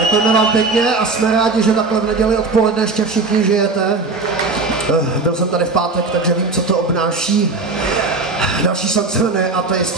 Děkujeme vám pěkně a jsme rádi, že takhle v neděli odpoledne ještě všichni žijete. Byl jsem tady v pátek, takže vím, co to obnáší. Další song se jmenuje Ateist.